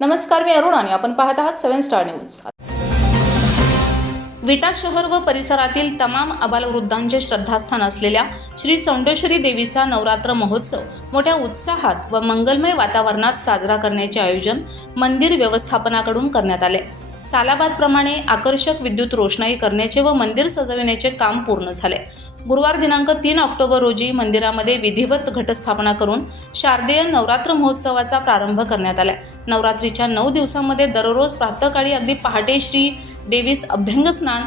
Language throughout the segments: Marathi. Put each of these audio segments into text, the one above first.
नमस्कार मी अरुण आणि आपण पाहत आहात सेव्हन स्टार न्यूज विटा शहर व परिसरातील तमाम अबालवृद्धांचे श्रद्धास्थान असलेल्या श्री चौंडेश्वरी देवीचा नवरात्र महोत्सव मोठ्या उत्साहात व मंगलमय वातावरणात साजरा करण्याचे आयोजन मंदिर व्यवस्थापनाकडून करण्यात आले. सालाबादप्रमाणे आकर्षक विद्युत रोषणाई करण्याचे व मंदिर सजविण्याचे काम पूर्ण झाले. गुरुवार दिनांक तीन ऑक्टोबर रोजी मंदिरामध्ये विधिवत घटस्थापना करून शारदीय नवरात्र महोत्सवाचा प्रारंभ करण्यात आला नवरात्रीच्या नऊ दिवसांमध्ये दररोज प्रातःकाळी अगदी पहाटे श्री देवीस अभ्यंग स्नान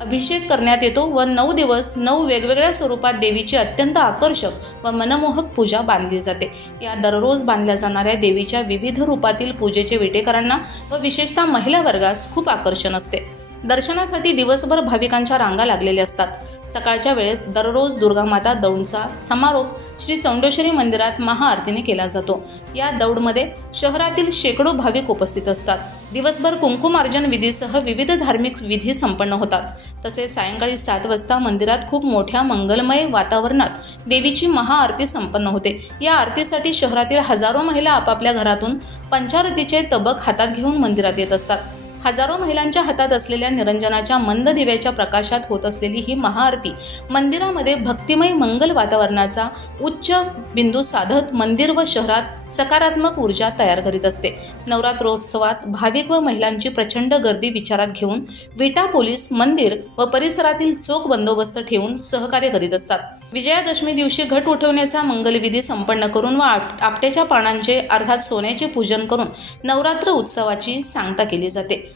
अभिषेक करण्यात येतो व नऊ दिवस नऊ वेगवेगळ्या स्वरूपात देवीची अत्यंत आकर्षक व मनमोहक पूजा बांधली जाते. या दररोज बांधल्या जाणाऱ्या देवीच्या विविध रूपातील पूजेचे विटेकरांना व विशेषतः महिला वर्गास खूप आकर्षण असते. दर्शनासाठी दिवसभर भाविकांच्या रांगा लागलेल्या असतात. सकाळच्या वेळेस दररोज दुर्गामाता दौडचा समारोप श्री चौंडेश्वरी मंदिरात महाआरतीने केला जातो. या दौडमध्ये शहरातील शेकडो भाविक उपस्थित असतात. दिवसभर कुंकुमार्जन विधीसह विविध धार्मिक विधी संपन्न होतात. तसेच सायंकाळी सात वाजता मंदिरात खूप मोठ्या मंगलमय वातावरणात देवीची महाआरती संपन्न होते. या आरतीसाठी शहरातील हजारो महिला आपापल्या घरातून पंचारतीचे तबक हातात घेऊन मंदिरात येत असतात. हजारो महिलांच्या हातात असलेल्या निरंजनाच्या मंद दिव्याच्या प्रकाशात होत असलेली ही महाआरती मंदिरामध्ये भक्तिमय मंगल वातावरणाचा उच्च बिंदू साधत मंदिर व शहरात सकारात्मक ऊर्जा तयार करीत असते. नवरात्रोत्सवात भाविक व महिलांची प्रचंड गर्दी विचारात घेऊन विटा पोलीस मंदिर व परिसरातील चोख बंदोबस्त ठेवून सहकार्य करीत असतात. विजयादशमी दिवशी घट उठवण्याचा मंगलविधी संपन्न करून व आप- आपट्याच्या पानांचे अर्थात सोन्याचे पूजन करून नवरात्र उत्सवाची सांगता केली जाते.